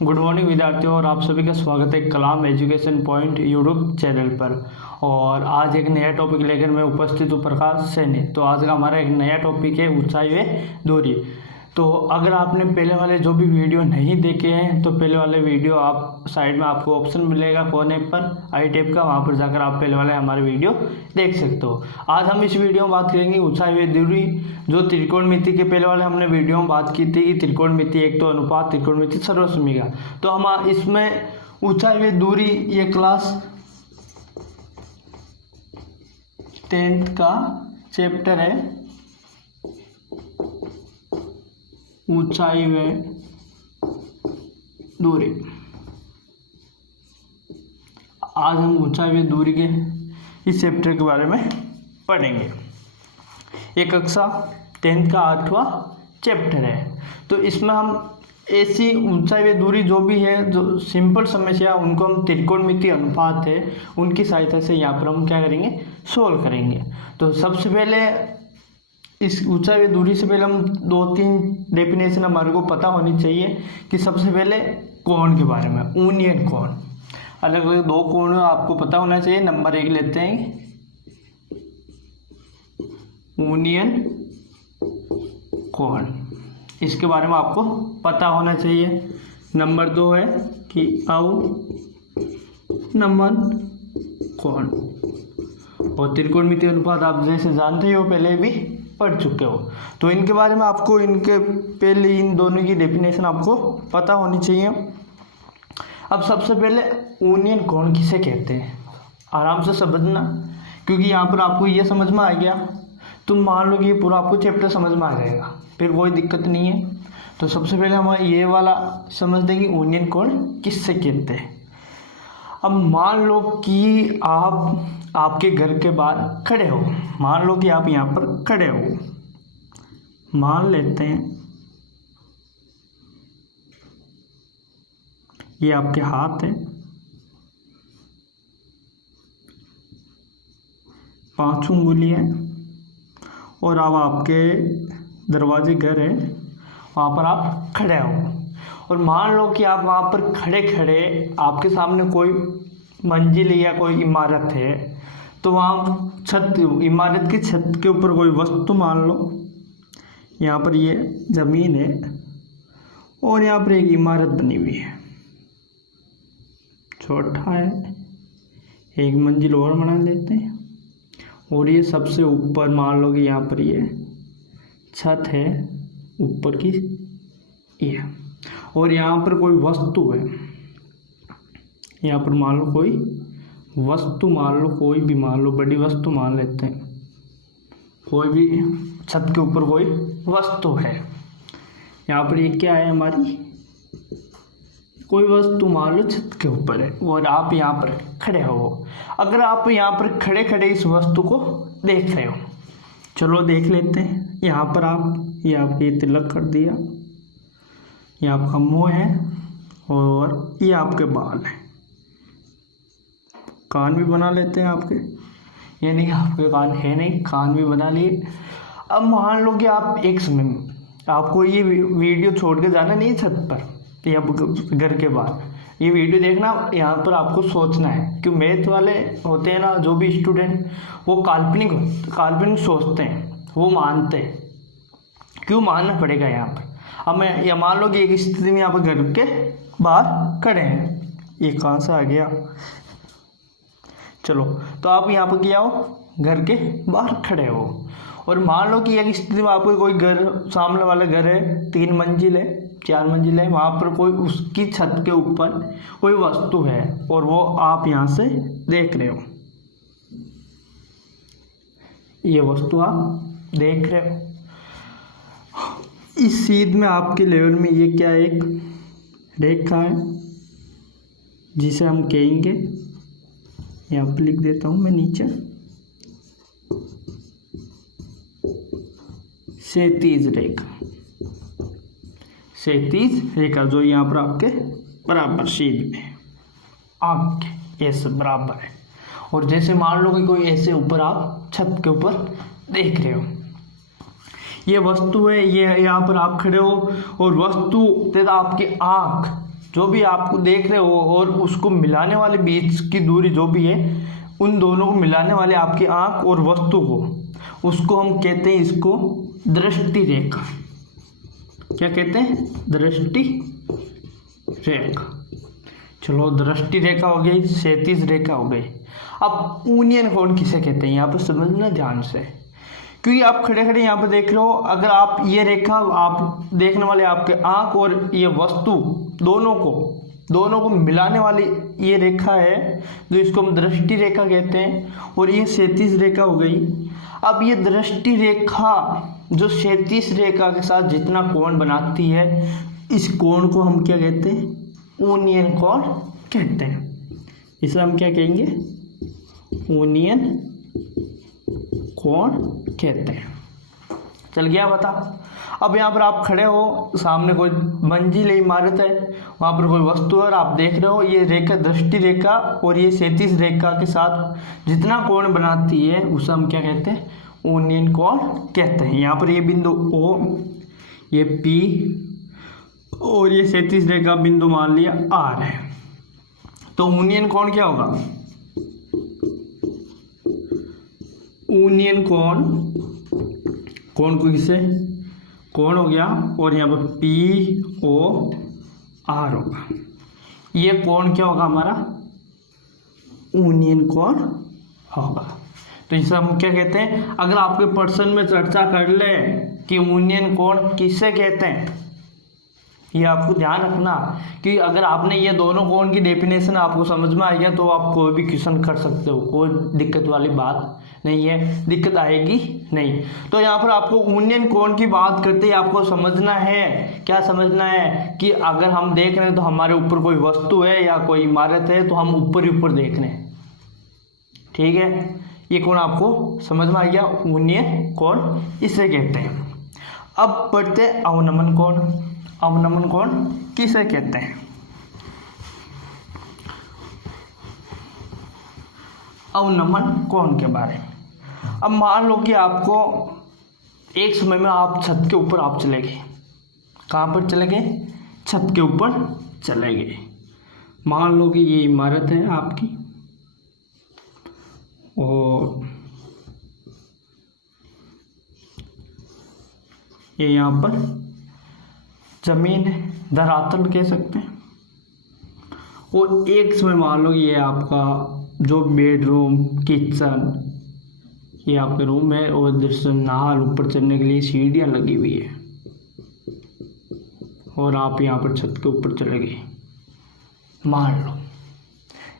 Good morning विद्यार्थियों, और आप सभी का स्वागत है कलाम एजुकेशन पॉइंट यूट्यूब चैनल पर। और आज एक नया टॉपिक लेकर मैं उपस्थित हूँ, प्रकाश सैनी। तो आज का हमारा एक नया टॉपिक है ऊंचाई व दूरी। तो अगर आपने पहले वाले जो भी वीडियो नहीं देखे हैं तो पहले वाले वीडियो आप साइड में आपको ऑप्शन मिलेगा कोने पर आई टैब का, वहाँ पर जाकर आप पहले वाले हमारे वीडियो देख सकते हो। आज हम इस वीडियो में बात करेंगे ऊंचाई व दूरी। जो त्रिकोणमिति के पहले वाले हमने वीडियो में बात की थी कि त्रिकोणमिति एक तो अनुपात, त्रिकोणमिति सर्वसम्मिका। तो हम इसमें ऊंचाई व दूरी ये क्लास 10th का चैप्टर है ऊंचाई व दूरी। आज हम ऊंचाई व दूरी के इस चैप्टर के बारे में पढ़ेंगे। ये कक्षा 10th का 8वां चैप्टर है। तो इसमें हम ऐसी ऊंचाई व दूरी जो भी है, जो सिंपल समस्या, उनको हम त्रिकोणमिति अनुपात है उनकी सहायता से यहाँ पर हम क्या करेंगे, सोल्व करेंगे। तो सबसे पहले इस ऊंचाई व दूरी से पहले हम 2-3 डेफिनेशन हमारे को पता होनी चाहिए कि सबसे पहले कोण के बारे में, यूनियन कोण। अलग अलग दो कोण आपको पता होना चाहिए। नंबर 1 लेते हैं यूनियन कोण, इसके बारे में आपको पता होना चाहिए। नंबर 2 है कि अवनमन कोण। और त्रिकोणमिति अनुपात आप जैसे जानते हो, पहले भी पढ़ चुके हो। तो इनके बारे में आपको इनके पहले इन दोनों की डेफिनेशन आपको पता होनी चाहिए। अब सबसे पहले यूनियन कोण किसे कहते हैं, आराम से समझना, क्योंकि यहाँ पर आपको ये समझ में आ गया तो मान लो कि ये पूरा आपको चैप्टर समझ में आ जाएगा, फिर कोई दिक्कत नहीं है। तो सबसे पहले हम ये वाला समझ दें कि यूनियन कोण किससे कहते हैं। अब मान लो कि आप आपके घर के बाहर खड़े हो, मान लो कि आप यहाँ पर खड़े हो, मान लेते हैं ये आपके हाथ है, 5 उंगली है, और अब आपके दरवाजे घर है, वहाँ पर आप खड़े हो। और मान लो कि आप वहाँ पर खड़े खड़े आपके सामने कोई मंजिल या कोई इमारत है, तो वहाँ छत, इमारत की छत के ऊपर कोई वस्तु, मान लो यहाँ पर ये ज़मीन है और यहाँ पर एक इमारत बनी हुई है, छोटा है, एक मंजिल और बना लेते हैं। और ये सबसे ऊपर मान लो कि यहाँ पर ये छत है ऊपर की ये, और यहाँ पर कोई वस्तु है, यहाँ पर मान लो कोई वस्तु, मान लो कोई भी, मान लो बड़ी वस्तु मान लेते हैं, कोई भी छत के ऊपर कोई वस्तु है। यहाँ पर ये क्या है, हमारी कोई वस्तु मान लो छत के ऊपर है, और आप यहाँ पर खड़े हो। अगर आप यहाँ पर खड़े खड़े इस वस्तु को देख रहे हो, चलो देख लेते हैं। यहाँ पर आप, ये आपके तिलक कर दिया, ये आपका मुंह है और ये आपके बाल है, कान भी बना लेते हैं आपके, यानी कि आपके कान है नहीं, कान भी बना लिए। अब मान लो कि आप एक समय में, आपको ये वीडियो छोड़ के जाना नहीं छत पर या घर के बाहर, ये वीडियो देखना, यहाँ पर आपको सोचना है। क्यों, मैथ वाले होते हैं ना जो भी स्टूडेंट, वो काल्पनिक सोचते हैं, वो मानते हैं। क्यों मानना पड़ेगा यहाँ पर। अब मैं या मान लो कि एक स्थिति में यहाँ पर घर के बाहर खड़े हैं, ये कहाँ से आ गया, चलो, तो आप यहाँ पर क्या हो, घर के बाहर खड़े हो। और मान लो कि एक स्थिति में आपको कोई घर, सामने वाला घर है, 3 मंजिल है, 4 मंजिल है, वहाँ पर कोई उसकी छत के ऊपर कोई वस्तु है और वो आप यहाँ से देख रहे हो, ये वस्तु आप देख रहे हो। इस सीध में आपके लेवल में ये क्या, एक रेखा है जिसे हम कहेंगे, यहाँ पर लिख देता हूँ मैं नीचे, क्षैतिज रेखा। क्षैतिज रेखा जो यहाँ पर आपके बराबर सीध में आंख के ऐसे बराबर है। और जैसे मान लो कि कोई ऐसे ऊपर आप छत के ऊपर देख रहे हो, ये वस्तु है, ये यहाँ पर आप खड़े हो और वस्तु तथा आपकी आँख जो भी आप देख रहे हो और उसको मिलाने वाले बीच की दूरी जो भी है, उन दोनों को मिलाने वाले आपकी आंख और वस्तु को, उसको हम कहते हैं इसको दृष्टि रेखा। क्या कहते हैं? दृष्टि रेखा। चलो, दृष्टि रेखा हो गई, क्षैतिज रेखा हो गई। अब यूनियन कोण किसे कहते हैं, यहाँ पर समझना ध्यान से, क्योंकि आप खड़े खड़े यहाँ पर देख रहे हो। अगर आप ये रेखा, आप देखने वाले आपके आंख और ये वस्तु दोनों को मिलाने वाली ये रेखा है, जो इसको हम दृष्टि रेखा कहते हैं, और ये क्षैतिज रेखा हो गई। अब ये दृष्टि रेखा जो क्षैतिज रेखा के साथ जितना कोण बनाती है, इस कोण को हम क्या कहते हैं? यूनियन कोण कहते हैं। इसे हम क्या कहेंगे? यूनियन कोण कहते हैं। चल गया बता। अब यहाँ पर आप खड़े हो, सामने कोई मंजिल इमारत है, वहाँ पर कोई वस्तु है और आप देख रहे हो ये रेखा दृष्टि रेखा और ये क्षैतिज रेखा के साथ जितना कोण बनाती है उसे हम क्या कहते हैं? यूनियन कोण कहते हैं। यहाँ पर ये बिंदु O, ये P और ये क्षैतिज रेखा बिंदु मान लिया R है, तो यूनियन कोण क्या होगा? यूनियन कोण को किसे? कोण हो गया, और यहाँ पर POR होगा। ये कोण क्या होगा हमारा? यूनियन कोण होगा। तो इसे हम क्या कहते हैं? अगर आपके प्रश्न में चर्चा कर ले कि यूनियन कोण किसे कहते हैं, ये आपको ध्यान रखना कि अगर आपने ये दोनों कोण की डेफिनेशन आपको समझ में आ गया तो आप कोई भी क्वेश्चन कर सकते हो, कोई दिक्कत वाली बात नहीं है, दिक्कत आएगी नहीं। तो यहाँ पर आपको यूनियन कोण की बात करते ही आपको समझना है, क्या समझना है कि अगर हम देख रहे हैं तो हमारे ऊपर कोई वस्तु है या कोई इमारत है, तो हम ऊपर ही ऊपर देख रहे हैं। ठीक है, ये कोण आपको समझ में आ गया, यूनियन कोण इसे कहते हैं। अब पढ़ते हैं अवनमन कोण। अवनमन कोण किसे कहते हैं? अवनमन कोण के बारे में। अब मान लो कि आपको एक समय में आप छत के ऊपर आप चले गए। कहाँ पर चले गए? छत के ऊपर चले गए। मान लो कि ये इमारत है आपकी और ये यहाँ पर जमीन है, धरातल कह सकते हैं। और एक समय मान लो ये आपका जो बेडरूम, किचन, ये आपका रूम है और इधर से नाल ऊपर चढ़ने के लिए सीढ़ियाँ लगी हुई है और आप यहाँ पर छत के ऊपर चले गए। मान लो,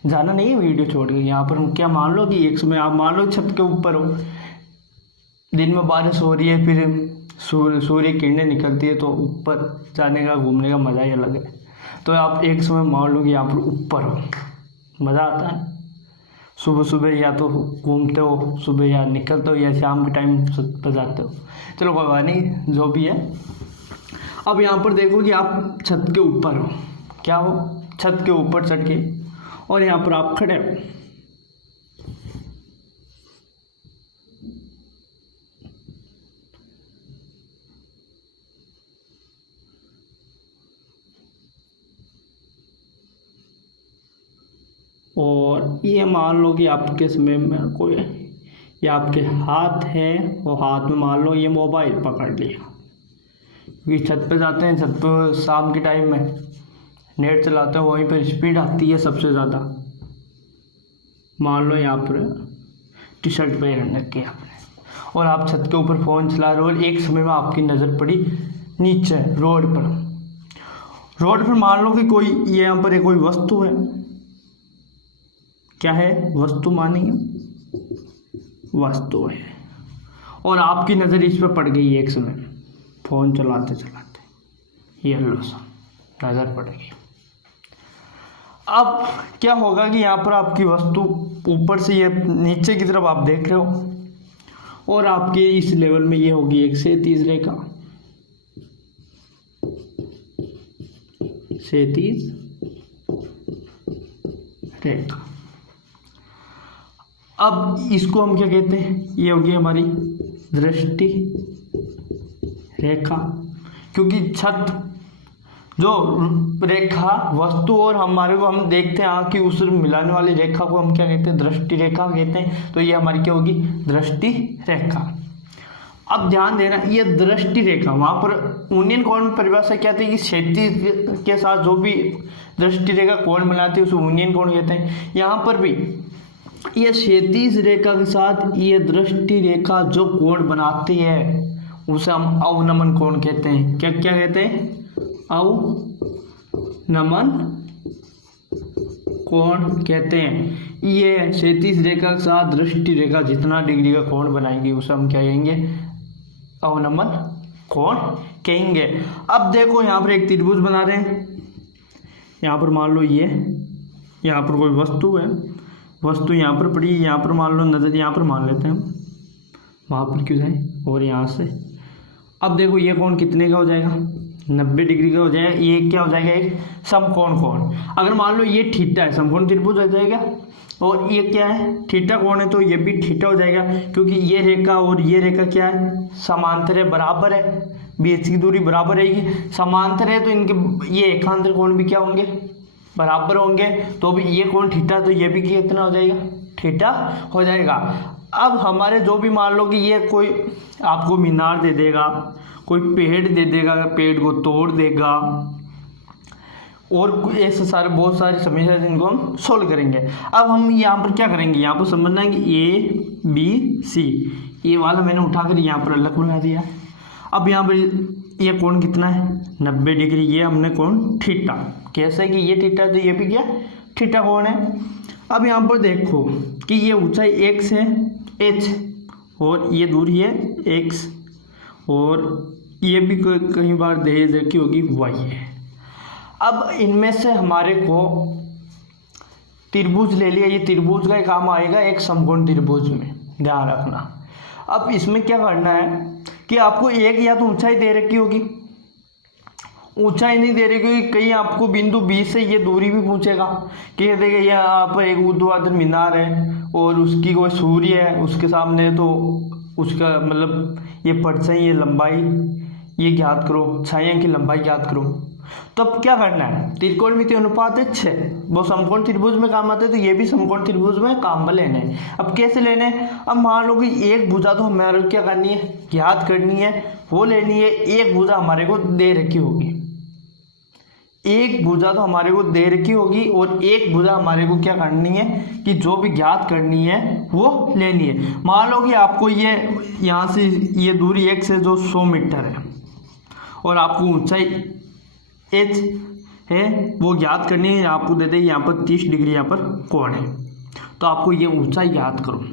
जाना नहीं है वीडियो छोड़ के। यहाँ पर हम क्या मान लो कि एक समय आप मान लो छत के ऊपर हो, दिन में बारिश हो रही है, फिर सूर्य किरणें निकलती है, तो ऊपर जाने का, घूमने का मज़ा ही अलग है। तो आप एक समय मान लो कि यहाँ पर ऊपर हो, मज़ा आता है। सुबह सुबह या तो घूमते हो सुबह, या निकलते हो, या शाम के टाइम छत पर जाते हो। चलो कोई बात नहीं, जो भी है। अब यहाँ पर देखो कि आप छत के ऊपर हो, क्या हो? छत के ऊपर चढ़ के, और यहाँ पर आप खड़े हो। और ये मान लो कि आपके समय में कोई, ये आपके हाथ है और हाथ में मान लो ये मोबाइल पकड़ लिया, क्योंकि छत पे जाते हैं, छत पे शाम के टाइम में नेट चलाते हो, वहीं पर स्पीड आती है सबसे ज़्यादा। मान लो यहाँ पर टी शर्ट पहन रखी है आपने और आप छत के ऊपर फ़ोन चला रहे हो, और एक समय में आपकी नज़र पड़ी नीचे रोड पर। रोड पर मान लो कि कोई ये यहाँ पर कोई वस्तु है। क्या है? वस्तु मानेंगे, वस्तु है, और आपकी नज़र इस पर पड़ गई एक समय, फ़ोन चलाते चलाते ये लो सा नज़र पड़ गई। अब क्या होगा कि यहाँ पर आपकी वस्तु ऊपर से ये नीचे की तरफ आप देख रहे हो, और आपके इस लेवल में ये होगी एक क्षैतिज रेखा, क्षैतिज रेखा। अब इसको हम क्या कहते हैं? ये होगी हमारी दृष्टि रेखा, क्योंकि छत जो रेखा वस्तु और हमारे को हम देखते हैं कि उस मिलाने वाली रेखा को हम क्या कहते हैं, दृष्टि रेखा कहते हैं। तो ये हमारी क्या होगी, दृष्टि रेखा। अब ध्यान देना, ये दृष्टि रेखा, वहां पर यूनियन कोण परिभाषा क्या थी कि क्षैतिज के साथ जो भी दृष्टि रेखा कोण बनाती है उसे यूनियन कोण कहते हैं। यहाँ पर भी ये क्षैतिज रेखा के साथ ये दृष्टि रेखा जो कोण बनाती है उसे हम अवनमन कोण कहते हैं। क्या क्या कहते हैं, अवनमन कोण कहते हैं। ये क्षैतिज रेखा के साथ दृष्टि रेखा जितना डिग्री का कोण बनाएंगे उसे हम क्या कहेंगे, अवनमन कोण कहेंगे। अब देखो यहाँ पर एक त्रिभुज बना रहे हैं, यहाँ पर मान लो ये यहाँ पर कोई वस्तु है, वस्तु यहाँ पर पड़ी है, यहाँ पर मान लो नजर यहाँ पर मान लेते हैं हम, वहाँ पर क्यों जाए, और यहाँ से। अब देखो ये कोण कितने का हो जाएगा, 90 डिग्री का हो जाएगा। ये क्या हो जाएगा, एक समकोण कोण। अगर मान लो ये थीटा है, समकोण त्रिभुज हो जाएगा। और ये क्या है, थीटा कोण है, तो ये भी थीटा हो जाएगा, क्योंकि ये रेखा और ये रेखा क्या है, समांतर है, बराबर है, बीच की दूरी बराबर रहेगी। समांतर है तो इनके ये एकांतर कोण भी क्या होंगे, बराबर होंगे। तो भी ये कोण थीटा, तो ये भी कितना हो जाएगा, थीटा हो जाएगा। अब हमारे जो भी मान लो कि ये कोई आपको मीनार दे देगा, कोई पेड़ दे देगा, पेड़ को तोड़ देगा, और ऐसे सारे बहुत सारी समस्या है जिनको हम सोल्व करेंगे। अब हम यहाँ पर क्या करेंगे, यहाँ पर समझना है कि ए बी सी, ये वाला मैंने उठाकर यहाँ पर अलग बना दिया। अब यहाँ पर ये कोण कितना है, 90 डिग्री, ये हमने कोण थीटा, कैसे कि ये थीटा तो ये भी क्या थीटा कोण है। अब यहाँ पर देखो कि ये ऊंचाई x है h, और ये दूरी है x, और ये भी कई बार दहेज की होगी y है। अब इनमें से हमारे को त्रिभुज ले लिया, ये त्रिभुज का काम आएगा एक समकोण त्रिभुज में, ध्यान रखना। अब इसमें क्या करना है कि आपको एक या तो ऊंचाई दे रखी होगी, ऊंचाई नहीं दे रही, क्योंकि कहीं आपको बिंदु बी से ये दूरी भी पूछेगा कि देखिए यहाँ पर एक ऊर्ध्वाधर मीनार है और उसकी कोई सूर्य है उसके सामने, तो उसका मतलब ये परछाई, ये लंबाई ये ज्ञात करो, छाया की लंबाई ज्ञात करो। तो अब क्या करना है, त्रिकोणमितीय अनुपात 6 वो समकोण त्रिभुज में काम आते हैं, तो ये भी समकोण त्रिभुज में काम में लेने। अब कैसे लेने, अब मान लो कि एक भुजा तो हमारे क्या करनी है, ज्ञात करनी है, वो लेनी है। एक भुजा हमारे को दे रखी होगी, एक भुजा तो हमारे को दे रखी होगी, और एक भुजा हमारे को क्या करनी है कि जो भी ज्ञात करनी है वो लेनी है। मान लो कि आपको ये यहाँ से ये दूरी x है जो 100 मीटर है, और आपको ऊंचाई h है वो ज्ञात करनी है। आपको दे दें यहाँ पर 30 डिग्री यहाँ पर कोण है, तो आपको ये ऊंचाई ज्ञात करो,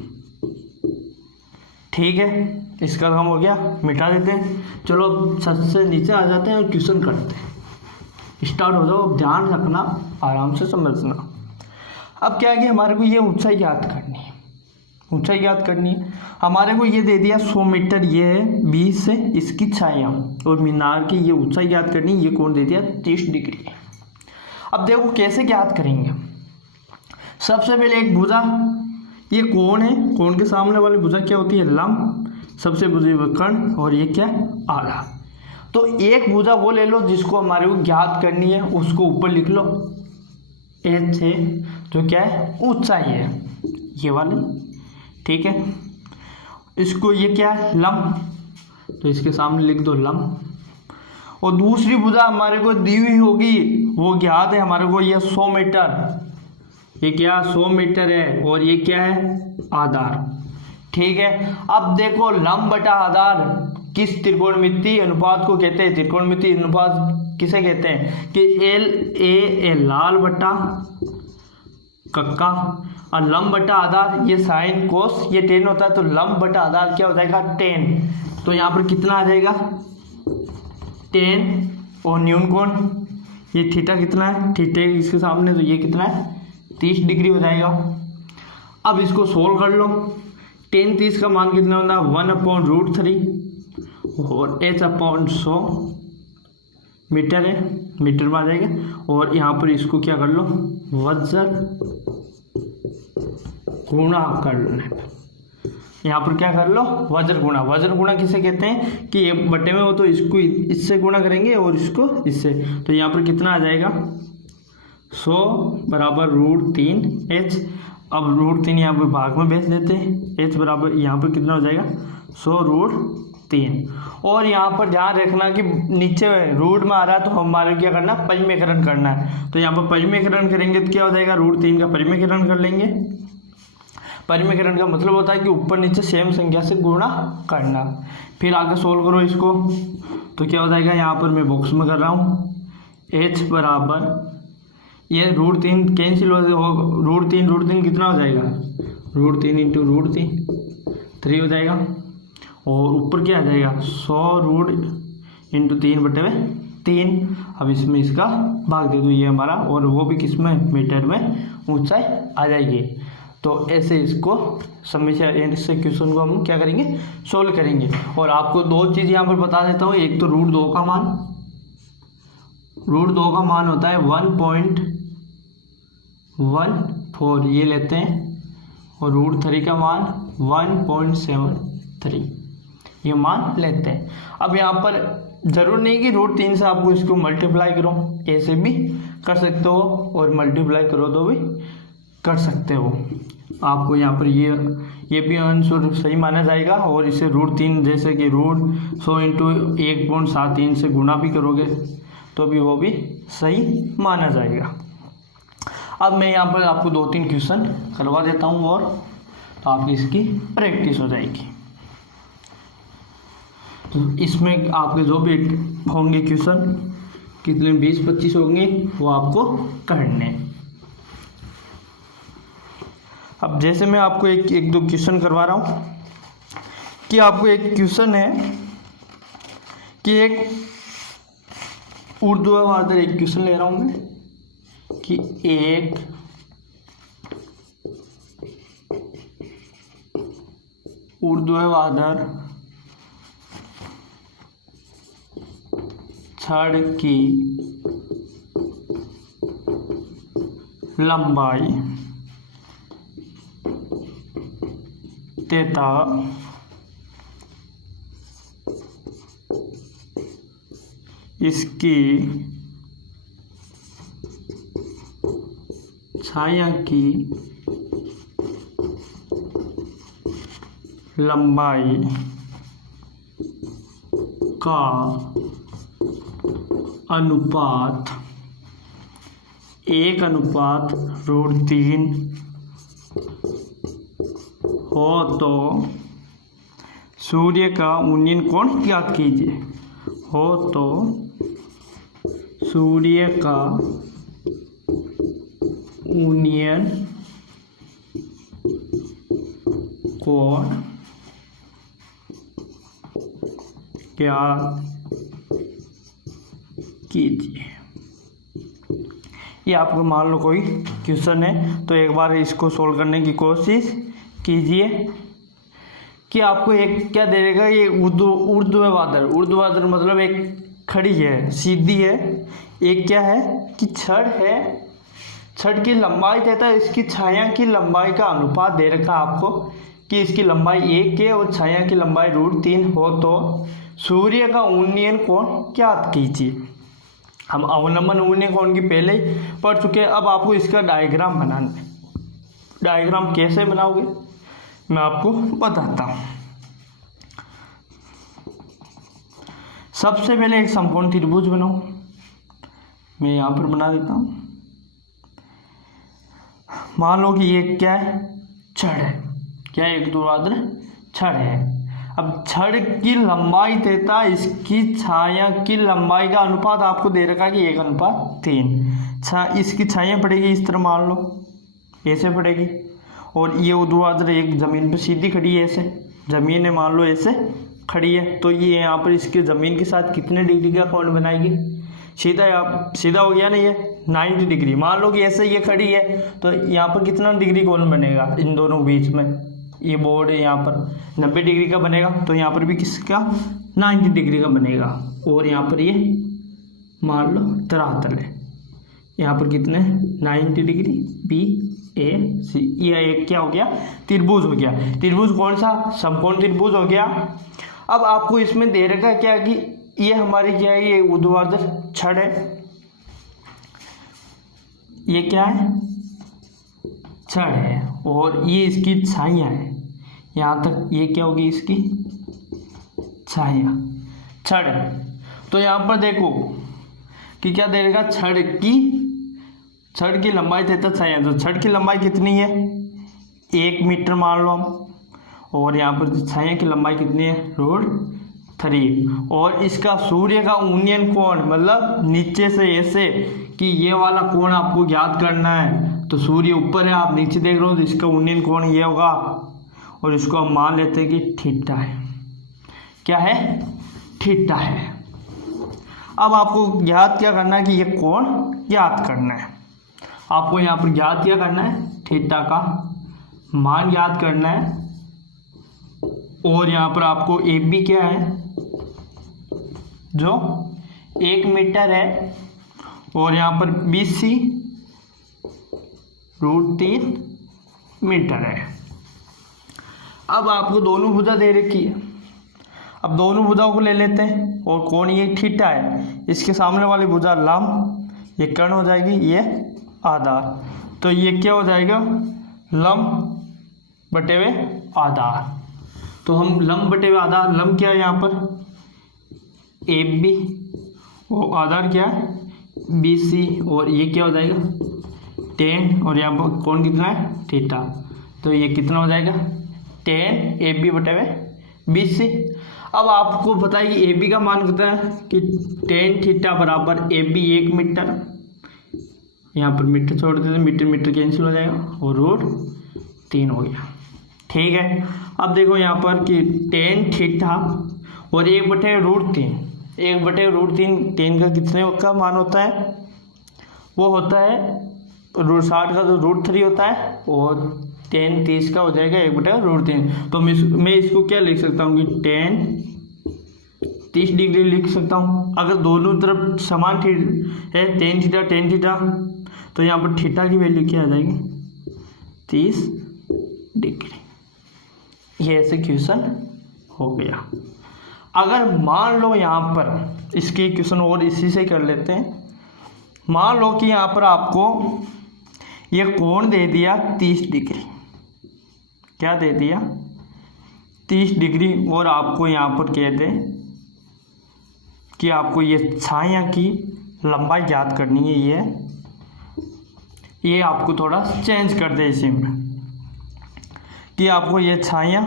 ठीक है। इसका काम हो गया, मिटा देते हैं। चलो छत से नीचे आ जाते हैं और क्वेश्चन करते हैं, स्टार्ट हो जाओ। अब ध्यान रखना, आराम से समझना। अब क्या है कि हमारे को ये ऊंचाई ज्ञात करनी है, ऊंचाई ज्ञात करनी है। हमारे को ये दे दिया 100 मीटर, ये है 20 से इसकी छाया, और मीनार की ये ऊंचाई ज्ञात करनी है, ये कोण दे दिया 30 डिग्री। अब देखो कैसे ज्ञात करेंगे। सबसे पहले एक भुजा, ये कोण है, कोण के सामने वाली भुजा क्या होती है, लंब, सबसे बुरी कर्ण, और ये क्या आधा। तो एक भुजा वो ले लो जिसको हमारे को ज्ञात करनी है, उसको ऊपर लिख लो h है, जो क्या है ऊंचाई है, ये वाली, ठीक है। इसको ये क्या है लंब, तो इसके सामने लिख दो लंब। और दूसरी भुजा हमारे को दी हुई होगी, वो ज्ञात है हमारे को, ये 100 मीटर, ये क्या 100 मीटर है, और ये क्या है आधार, ठीक है। अब देखो लंब बटा आधार किस त्रिकोणमितीय अनुपात को कहते हैं, त्रिकोणमितीय अनुपात किसे कहते हैं कि LA लाल बटा कक्का, और लंब बटा आधार ये साइन कोस ये टेन होता है, तो लंब बटा आधार क्या हो जाएगा 10। तो यहाँ पर कितना आ जाएगा 10, और न्यून कोण ये थीटा कितना है, थीटा इसके सामने, तो ये कितना है 30 डिग्री हो जाएगा। अब इसको सोल्व कर लो, 10 30 का मान कितना होता है 1/√3, और h/100 मीटर है, मीटर में आ जाएगा। और यहाँ पर इसको क्या कर लो वज्र गुणा कर लो, यहाँ पर क्या कर लो, वज्र गुणा। वज्र गुणा किसे कहते हैं कि एक बटे में हो तो इसको इससे गुणा करेंगे और इसको इससे, तो यहाँ पर कितना आ जाएगा 100 बराबर √3h। अब √3 यहाँ पर भाग में भेज देते हैं, h बराबर यहाँ पर कितना हो जाएगा 100√3। और यहाँ पर ध्यान रखना कि नीचे रूट में आ रहा है तो हमारे क्या करना है, परिमेयकरण करना है। तो यहाँ पर परिमेयकरण करेंगे तो क्या हो जाएगा, √3 का परिमेयकरण कर लेंगे। परिमेयकरण का मतलब होता है कि ऊपर नीचे सेम संख्या से गुणा करना। फिर आगे सोल्व करो इसको, तो क्या हो जाएगा, यहाँ पर मैं बॉक्स में कर रहा हूँ, h बराबर ये √3 कैंसिल हो, √3 कितना हो जाएगा, √3 इंटू √3 3 हो जाएगा। और ऊपर क्या आ जाएगा 100 इंटू 3/3। अब इसमें इसका भाग दे दो, ये हमारा, और वो भी किस में, मीटर में ऊंचाई आ जाएगी। तो ऐसे इसको समस्या, इससे क्वेश्चन को हम क्या करेंगे, सोल्व करेंगे। और आपको दो चीज़ यहाँ पर बता देता हूँ, एक तो √2 का मान, √2 का मान होता है 1.14 ये लेते हैं, और √3 का मान 1.73 ये मान लेते हैं। अब यहाँ पर जरूर नहीं कि √3 से आपको इसको मल्टीप्लाई करो, ऐसे भी कर सकते हो और मल्टीप्लाई करो तो भी कर सकते हो। आपको यहाँ पर ये भी आंसर सही माना जाएगा। और इसे √3 जैसे कि √100 इंटू 1.73 से गुणा भी करोगे तो भी वो भी सही माना जाएगा। अब मैं यहाँ पर आपको 2-3 क्वेश्चन करवा देता हूँ और तो आपकी इसकी प्रैक्टिस हो जाएगी। तो इसमें आपके जो भी होंगे क्वेश्चन, कितने 20-25 होंगे, वो आपको करने। अब जैसे मैं आपको एक दो क्वेश्चन करवा रहा हूँ कि आपको एक क्वेश्चन है कि एक ऊर्ध्वाधर, एक क्वेश्चन ले रहा हूँ मैं कि एक ऊर्ध्वाधर छड़ की लंबाई तथा इसकी छाया की लंबाई का अनुपात 1:√3 हो तो सूर्य का उन्नयन कोण ज्ञात कीजिए। हो तो सूर्य का उन्नयन कोण ज्ञात कीजिए। ये आपको मान लो कोई क्वेश्चन है, तो एक बार इसको सोल्व करने की कोशिश कीजिए कि आपको एक क्या दे देगा, ये ऊर्ध्वाधर मतलब एक खड़ी है, सीधी है, एक क्या है कि छड़ है, छड़ की लंबाई देता है, इसकी छाया की लंबाई का अनुपात दे रखा है आपको कि इसकी लंबाई 1 है और छाया की लंबाई √3 हो तो सूर्य का उन्नयन कोण ज्ञात कीजिए। हम अवलंबन उन्नयन कोण की पहले ही पढ़ चुके हैं। अब आपको इसका डायग्राम बनाना है। डायग्राम कैसे बनाओगे मैं आपको बताता हूँ। सबसे पहले एक समकोण त्रिभुज बनाओ, मैं यहाँ पर बना देता हूँ। मान लो कि ये क्या है, छड़ है, क्या एक ऊर्ध्वाधर छड़ है। अब छड़ की लंबाई देता इसकी छाया की लंबाई का अनुपात आपको दे रखा कि 1:3। इसकी छाया पड़ेगी इस तरह, मान लो ऐसे पड़ेगी, और ये ऊर्ध्वाधर एक जमीन पर सीधी खड़ी है, ऐसे जमीन है मान लो ऐसे खड़ी है, तो ये यहाँ पर इसके ज़मीन के साथ कितने डिग्री का कोण बनाएगी, सीधा हो गया ना, ये 90 डिग्री। मान लो कि ऐसे ये खड़ी है तो यहाँ पर कितना डिग्री कोण बनेगा इन दोनों बीच में, ये बोर्ड है यहाँ पर 90 डिग्री का बनेगा, तो यहाँ पर भी किसका 90 डिग्री का बनेगा। और यहाँ पर ये मान लो धरातल है, यहाँ पर कितने 90 डिग्री बी ए सी, ये एक क्या हो गया, त्रिभुज हो गया। त्रिभुज कौन सा, समकोण त्रिभुज हो गया। अब आपको इसमें दे रखा क्या है कि ये हमारी क्या है, ये ऊर्ध्वाधर छड़ है, ये क्या है, छड़ है, और ये इसकी छाया है, यहाँ तक ये क्या होगी, इसकी छाया, छड़। तो यहाँ पर देखो कि क्या दे रखा, छड़ की लंबाई थीटा छाया, तो छड़ की लंबाई कितनी है, 1 मीटर मान लो हम, और यहाँ पर छाया की लंबाई कितनी है, √3। और इसका सूर्य का उन्नयन कोण, मतलब नीचे से ऐसे कि ये वाला कोण आपको ज्ञात करना है, तो सूर्य ऊपर है, आप नीचे देख रहे हो, तो इसका उन्नयन कोण ये होगा, और इसको हम मान लेते हैं कि थीटा है। क्या है, थीटा है। अब आपको ज्ञात क्या करना है कि ये कोण ज्ञात करना है। आपको यहाँ पर ज्ञात क्या करना है, थीटा का मान ज्ञात करना है, और यहाँ पर आपको ए बी क्या है, जो 1 मीटर है, और यहाँ पर BC √3 मीटर है। अब आपको दोनों भुजा दे रखी है, अब दोनों भुजाओं को ले लेते हैं, और कोण ये थीटा है, इसके सामने वाली भुजा लंब, ये कर्ण हो जाएगी, ये आधार, तो ये क्या हो जाएगा, लंब बटे हुए आधार। तो हम लंब बटे हुए आधार, लंब क्या है यहाँ पर AB, और आधार क्या है BC, और ये क्या हो जाएगा tan, और यहाँ पर कोण कितना है, थीटा, तो ये कितना हो जाएगा tan AB बटे हुए BC। अब आपको पता है कि AB का मान कितना है कि tan थीटा बराबर AB 1 मीटर, यहाँ पर मीटर छोड़ देते, मीटर मीटर कैंसिल हो जाएगा, और √3 हो गया। ठीक है, अब देखो यहाँ पर कि tan थीटा और 1/√3, 1/√3, tan का कितने का मान होता है, वो होता है √60 का तो √3 होता है, और tan 30 का हो जाएगा 1/√3। तो मैं इसको क्या लिख सकता हूँ कि tan 30 डिग्री लिख सकता हूँ। अगर दोनों तरफ समान है tan थीटा, तो यहाँ पर थीटा की वैल्यू क्या आ जाएगी, 30 डिग्री। ये ऐसे क्वेश्चन हो गया। अगर मान लो यहाँ पर इसके क्वेश्चन और इसी से कर लेते हैं, मान लो कि यहाँ पर आपको ये कोण दे दिया 30 डिग्री, क्या दे दिया 30 डिग्री, और आपको यहाँ पर कह दें कि आपको ये छाया की लंबाई ज्ञात करनी है, ये आपको थोड़ा चेंज कर दे इसमें कि आपको ये छाया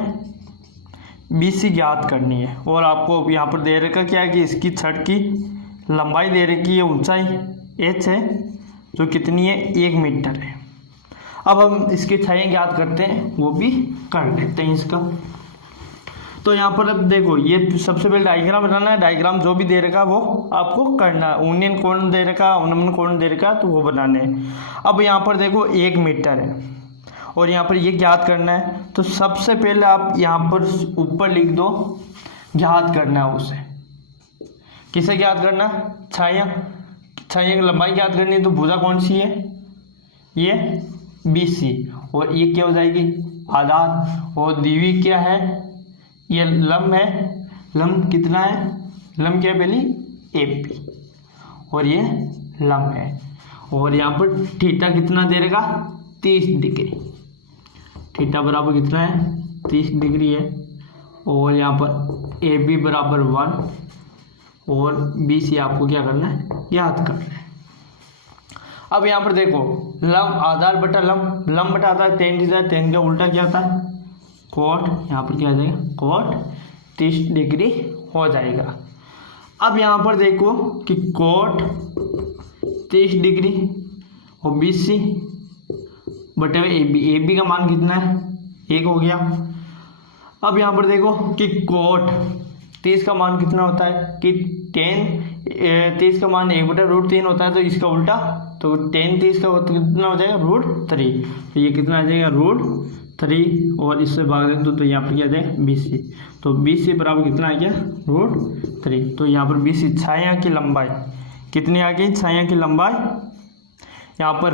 BC ज्ञात करनी है, और आपको यहाँ पर दे रखा क्या है कि इसकी छड़ की लंबाई दे रखी है, ऊंचाई h है, जो कितनी है 1 मीटर है। अब हम इसकी छाया ज्ञात करते हैं, वो भी कर लेते हैं इसका। तो यहाँ पर अब देखो, ये सबसे पहले डायग्राम बनाना है, डायग्राम जो भी दे रखा वो आपको करना है, उन्नयन कोण दे रखा, अवनमन कोण दे रखा, तो वो बनाने हैं। अब यहाँ पर देखो 1 मीटर है, और यहाँ पर ये ज्ञात करना है, तो सबसे पहले आप यहाँ पर ऊपर लिख दो ज्ञात करना है उसे। किसे ज्ञात करना है, छाया की लंबाई ज्ञात करनी है, तो भुजा कौन सी है, ये BC, और ये क्या हो जाएगी आधार, और द्विवी क्या है, ये लंब है, लंब कितना है, लंब क्या है पहली AB, और ये लंब है, और यहाँ पर थीटा कितना दे देगा 30 डिग्री, थीटा बराबर कितना है 30 डिग्री है, और यहाँ पर AB बराबर 1, और BC आपको क्या करना है याद करना है। अब यहाँ पर देखो लंब आधार बटा लंब, लंब बटा आधार tan थीटा, tan का उल्टा क्या होता है कोट, यहाँ पर क्या आ जाएगा कोट 30 डिग्री हो जाएगा। अब यहाँ पर देखो कि कोट 30 डिग्री और BC बटे हुए AB का मान कितना है 1 हो गया। अब यहाँ पर देखो कि कोट 30 का मान कितना होता है कि tan 30 का मान 1/√3 होता है, तो इसका उल्टा, तो tan 30 का कितना हो जाएगा √3, तो ये कितना आ जाएगा √3, और इससे भाग दें तो यहाँ पर क्या आ जाएगा BC, तो BC बराबर कितना आ गया √3। तो यहाँ पर BC छाया की लंबाई कितनी आ गई, छाया की लंबाई यहाँ पर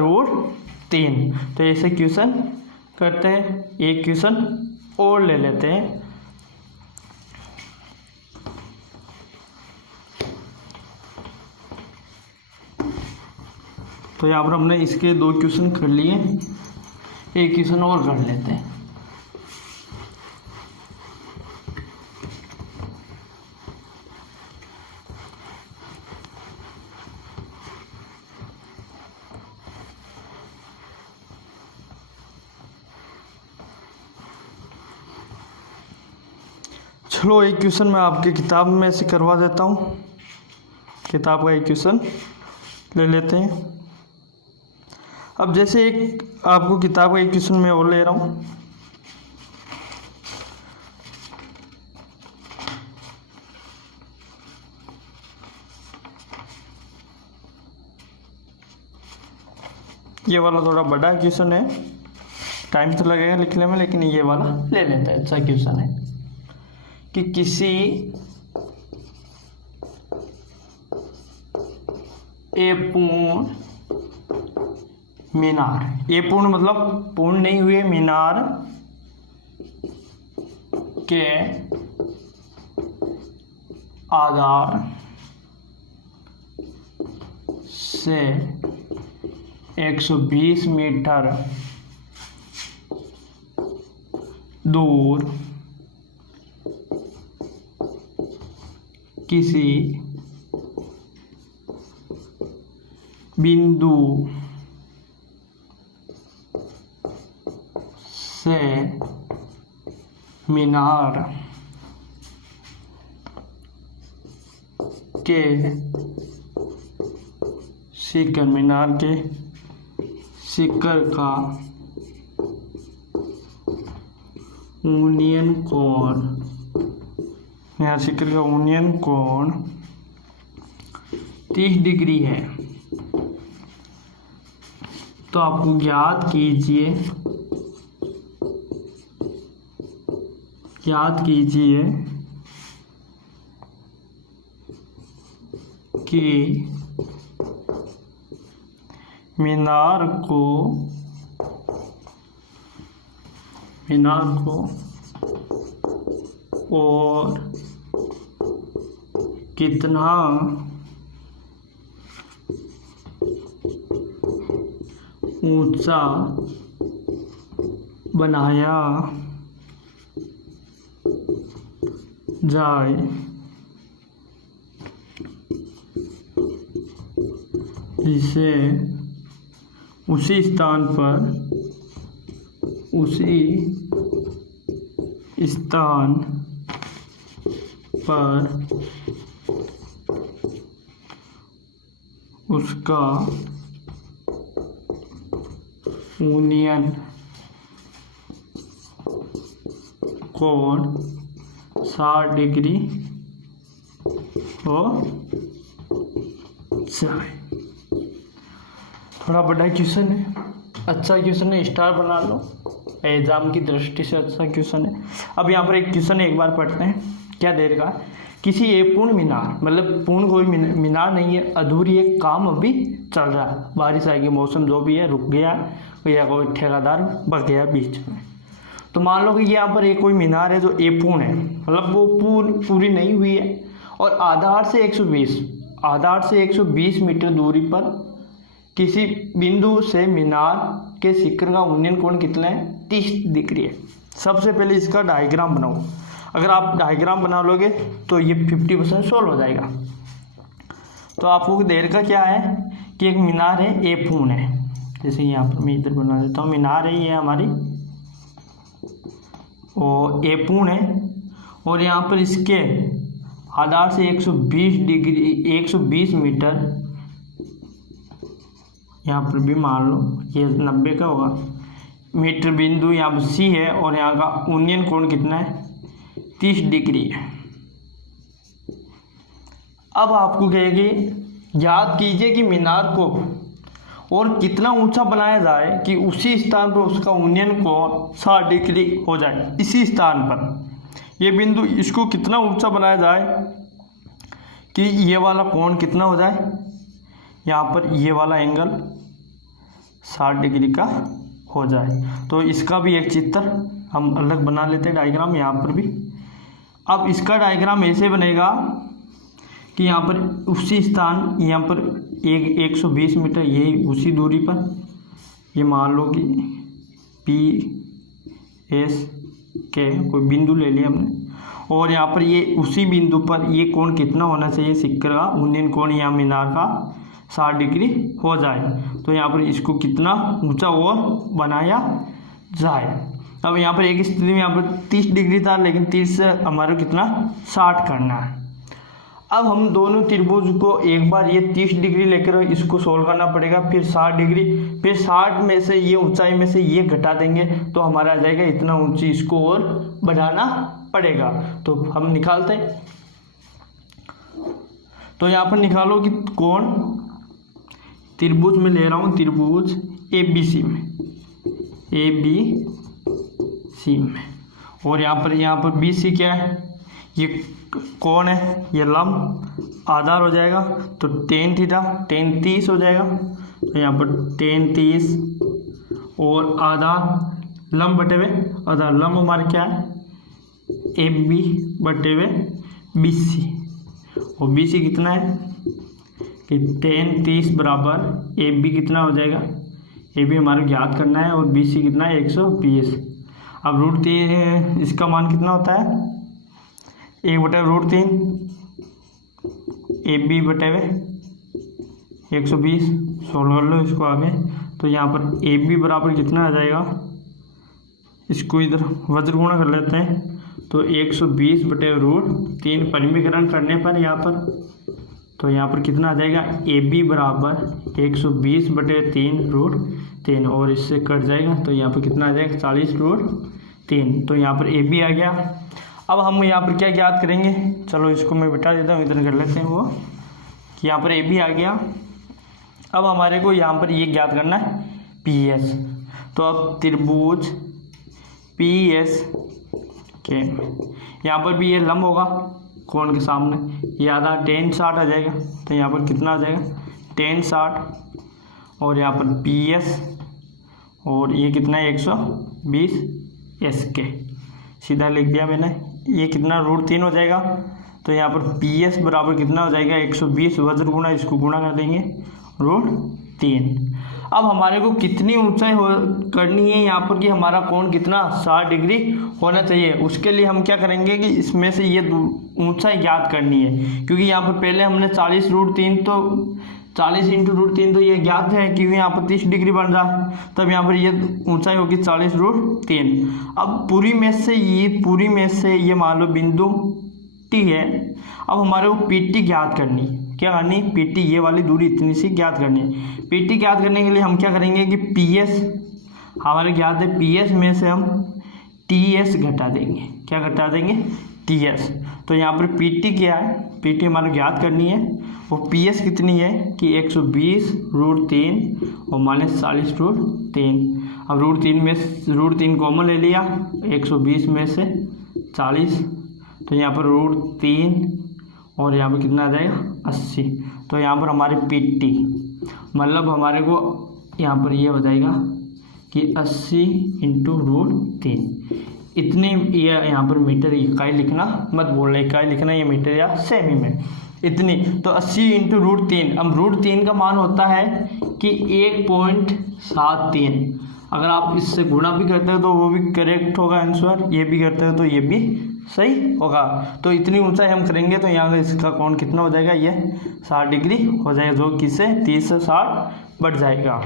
3। तो ऐसे क्वेश्चन करते हैं। एक क्वेश्चन और ले लेते हैं। तो यहाँ पर हमने इसके 2 क्वेश्चन कर लिए, एक क्वेश्चन और कर लेते हैं। चलो एक क्वेश्चन मैं आपके किताब में से करवा देता हूँ। किताब का एक क्वेश्चन ले लेते हैं। अब जैसे एक आपको किताब का एक क्वेश्चन मैं और ले रहा हूँ। ये वाला थोड़ा बड़ा क्वेश्चन है, टाइम तो लगेगा लिखने में, लेकिन ये वाला ले लेते हैं। अच्छा क्वेश्चन है कि किसी अपूर्ण मीनार, ये पूर्ण मतलब पूर्ण नहीं हुए मीनार के आधार से 120 मीटर दूर किसी बिंदु से मीनार के शिखर, मीनार के शिखर का यूनियन कोण, यहाँ शिखर का यूनियन कोण 30 डिग्री है। तो आपको ज्ञात कीजिए कि मीनार को और कितना ऊंचा बनाया जाए जिसे उसी स्थान पर उसका यूनियन कोण 60 डिग्री हो जाए। थोड़ा बड़ा क्वेश्चन है, अच्छा क्वेश्चन है, स्टार बना लो, एग्जाम की दृष्टि से अच्छा क्वेश्चन है। अब यहाँ पर एक क्वेश्चन एक बार पढ़ते हैं। क्या दे रखा है? किसी अपूर्ण मीनार, मतलब पूर्ण कोई मीनार नहीं है, अधूरी एक काम अभी चल रहा है, बारिश आएगी, मौसम जो भी है रुक गया या कोई ठेकेदार बच गया बीच में। तो मान लो कि यहाँ पर एक कोई मीनार है जो अपूर्ण है, मतलब वो पूरी नहीं हुई है, और आधार से 120 मीटर दूरी पर किसी बिंदु से मीनार के शिखर का यूनियन कोण कितना है? 30 डिग्री है। सबसे पहले इसका डायग्राम बनाओ। अगर आप डायग्राम बना लोगे तो ये 50% सॉल्व हो जाएगा। तो आपको देर का क्या है कि एक मीनार है, अपूर्ण है, जैसे यहाँ पर मैं इधर बना देता हूँ, मीनार है ये हमारी, और अपूर्ण है, और यहाँ पर इसके आधार से 120 मीटर, यहाँ पर भी मान लो ये 90 का होगा मीटर बिंदु यहाँ पर सी है, और यहाँ का यूनियन कोण कितना है? 30 डिग्री है। अब आपको कहेंगे याद कीजिए कि मीनार को और कितना ऊंचा बनाया जाए कि उसी स्थान पर उसका यूनियन कोण 60 डिग्री हो जाए। इसी स्थान पर ये बिंदु, इसको कितना ऊंचा बनाया जाए कि ये वाला कोण कितना हो जाए? यहाँ पर ये वाला एंगल 60 डिग्री का हो जाए। तो इसका भी एक चित्र हम अलग बना लेते हैं, डायग्राम यहाँ पर भी। अब इसका डायग्राम ऐसे बनेगा कि यहाँ पर उसी स्थान, यहाँ पर 120 मीटर, यही उसी दूरी पर, ये मान लो कि PS के कोई बिंदु ले लिया हमने, और यहाँ पर ये उसी बिंदु पर ये कोण कितना होना चाहिए, सिक्कर का उन्नयन कोण या मीनार का 60 डिग्री हो जाए। तो यहाँ पर इसको कितना ऊंचा और बनाया जाए। अब यहाँ पर एक स्थिति में यहाँ पर 30 डिग्री था, लेकिन 30 से हमारे कितना 60 करना है। अब हम दोनों त्रिभुज को एक बार ये 30 डिग्री लेकर इसको सोल्व करना पड़ेगा, फिर 60 डिग्री, फिर 60 में से ये ऊंचाई में से ये घटा देंगे तो हमारा आ जाएगा इतना ऊंची, इसको और बढ़ाना पड़ेगा। तो हम निकालते हैं। तो यहाँ पर निकालो कि कोण त्रिभुज में ले रहा हूँ, त्रिभुज ABC में, ABC में, और यहाँ पर BC क्या है, ये कोण है, ये लंब आधार हो जाएगा, तो tan थीटा, tan 30 हो जाएगा। तो यहाँ पर tan 30 और आधार लंब बटे हुए आधार, लंब हमारे क्या है AB बटे हुए BC, और BC कितना है कि tan 30 बराबर AB कितना हो जाएगा, AB हमारे ज्ञात करना है, और BC कितना है 120। अब √3 इसका मान कितना होता है 1/√3 AB बटे हुए 120। सोल्व कर लो इसको आगे। तो यहाँ पर AB बराबर कितना आ जाएगा, इसको इधर वज्र गुणा कर लेते हैं। तो 120/√3 परिमीकरण करने पर यहाँ पर, तो यहाँ पर कितना आ जाएगा AB बराबर 120/3√3, और इससे कट जाएगा तो यहाँ पर कितना आ जाएगा 40√3। तो यहाँ पर AB आ गया। अब हम यहाँ पर क्या ज्ञात करेंगे, चलो इसको मैं बिठा देता हूँ, इधर कर लेते हैं वो, कि यहाँ पर AB आ गया। अब हमारे को यहाँ पर ये ज्ञात करना है PS। तो अब त्रिभुज PS के यहाँ पर भी ये लंब होगा कोण के सामने, ये आधा tan 60 आ जाएगा। तो यहाँ पर कितना आ जाएगा tan 60, और यहाँ पर PS, और ये कितना है 120 SK, सीधा लिख दिया मैंने। ये कितना √3 हो जाएगा। तो यहाँ पर PS बराबर कितना हो जाएगा 120 वज्र गुणा, इसको गुणा कर देंगे √3। अब हमारे को कितनी ऊंचाई करनी है यहाँ पर कि हमारा कोण कितना 60 डिग्री होना चाहिए। उसके लिए हम क्या करेंगे कि इसमें से ये ऊंचाई ज्ञात करनी है, क्योंकि यहाँ पर पहले हमने 40√3, तो 40 × √3 तो ये ज्ञात है, क्योंकि यहाँ पर 30 डिग्री बन रहा है, तब यहाँ पर ये ऊंचाई होगी 40√3। अब पूरी में से ये मान लो बिंदु T है। अब हमारे को PT ज्ञात करनी है। क्या करनी है PT, ये वाली दूरी इतनी सी ज्ञात करनी है। PT ज्ञात करने के लिए हम क्या करेंगे कि PS हमारे ज्ञात है, PS में से हम TS घटा देंगे। क्या घटा देंगे TS। तो यहाँ पर PT क्या है, PT हमारे ज्ञात करनी है, वो PS कितनी है कि 120√3 और -40√3। अब √3 कॉमन ले लिया, 120 में से 40, तो यहाँ पर √3 और यहाँ पर कितना आ जाएगा 80। तो यहाँ पर हमारे PT मतलब हमारे को यहाँ पर ये हो जाएगा कि 80 × √3। इतनी ये यहाँ पर मीटर इकाई लिखना मत बोलना, इकाई लिखना ये मीटर या सेमी में इतनी। तो 80 × √3, अब √3 का मान होता है कि 1.73। अगर आप इससे गुणा भी करते हो तो वो भी करेक्ट होगा आंसर, ये भी करते हो तो ये भी सही होगा। तो इतनी ऊंचाई हम करेंगे तो यहाँ इसका कोण कितना हो जाएगा, ये 60 डिग्री हो जाएगा, जो कि से 30 से 60 बढ़ जाएगा।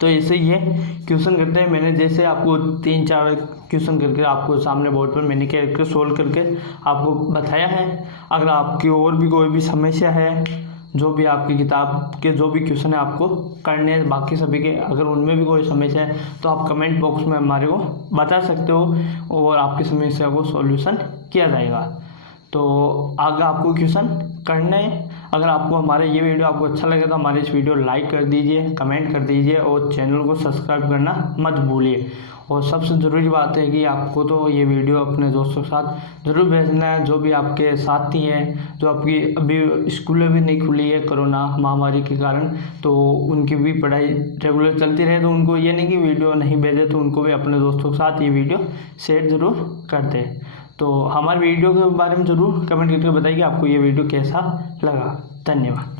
तो ऐसे ये क्वेश्चन करते हैं। मैंने जैसे आपको 3-4 क्वेश्चन करके आपको सामने बोर्ड पर मैंने करके सोल्व करके आपको बताया है। अगर आपकी और भी कोई भी समस्या है, जो भी आपकी किताब के जो भी क्वेश्चन है आपको करने हैं बाकी सभी के, अगर उनमें भी कोई समस्या है तो आप कमेंट बॉक्स में हमारे को बता सकते हो और आपकी समस्या को सॉल्यूशन किया जाएगा। तो आगे आपको क्वेश्चन करना है। अगर आपको हमारे ये वीडियो आपको अच्छा लगे तो हमारे इस वीडियो लाइक कर दीजिए, कमेंट कर दीजिए और चैनल को सब्सक्राइब करना मत भूलिए। और सबसे ज़रूरी बात है कि आपको तो ये वीडियो अपने दोस्तों के साथ ज़रूर भेजना है, जो भी आपके साथी हैं, जो आपकी अभी स्कूलें भी नहीं खुली है कोरोना महामारी के कारण, तो उनकी भी पढ़ाई रेगुलर चलती रहे, तो उनको ये नहीं कि वीडियो नहीं भेजे, तो उनको भी अपने दोस्तों के साथ ये वीडियो शेयर ज़रूर कर दें। तो हमारे वीडियो के बारे में ज़रूर कमेंट करके बताइए कि आपको ये वीडियो कैसा लगा। धन्यवाद।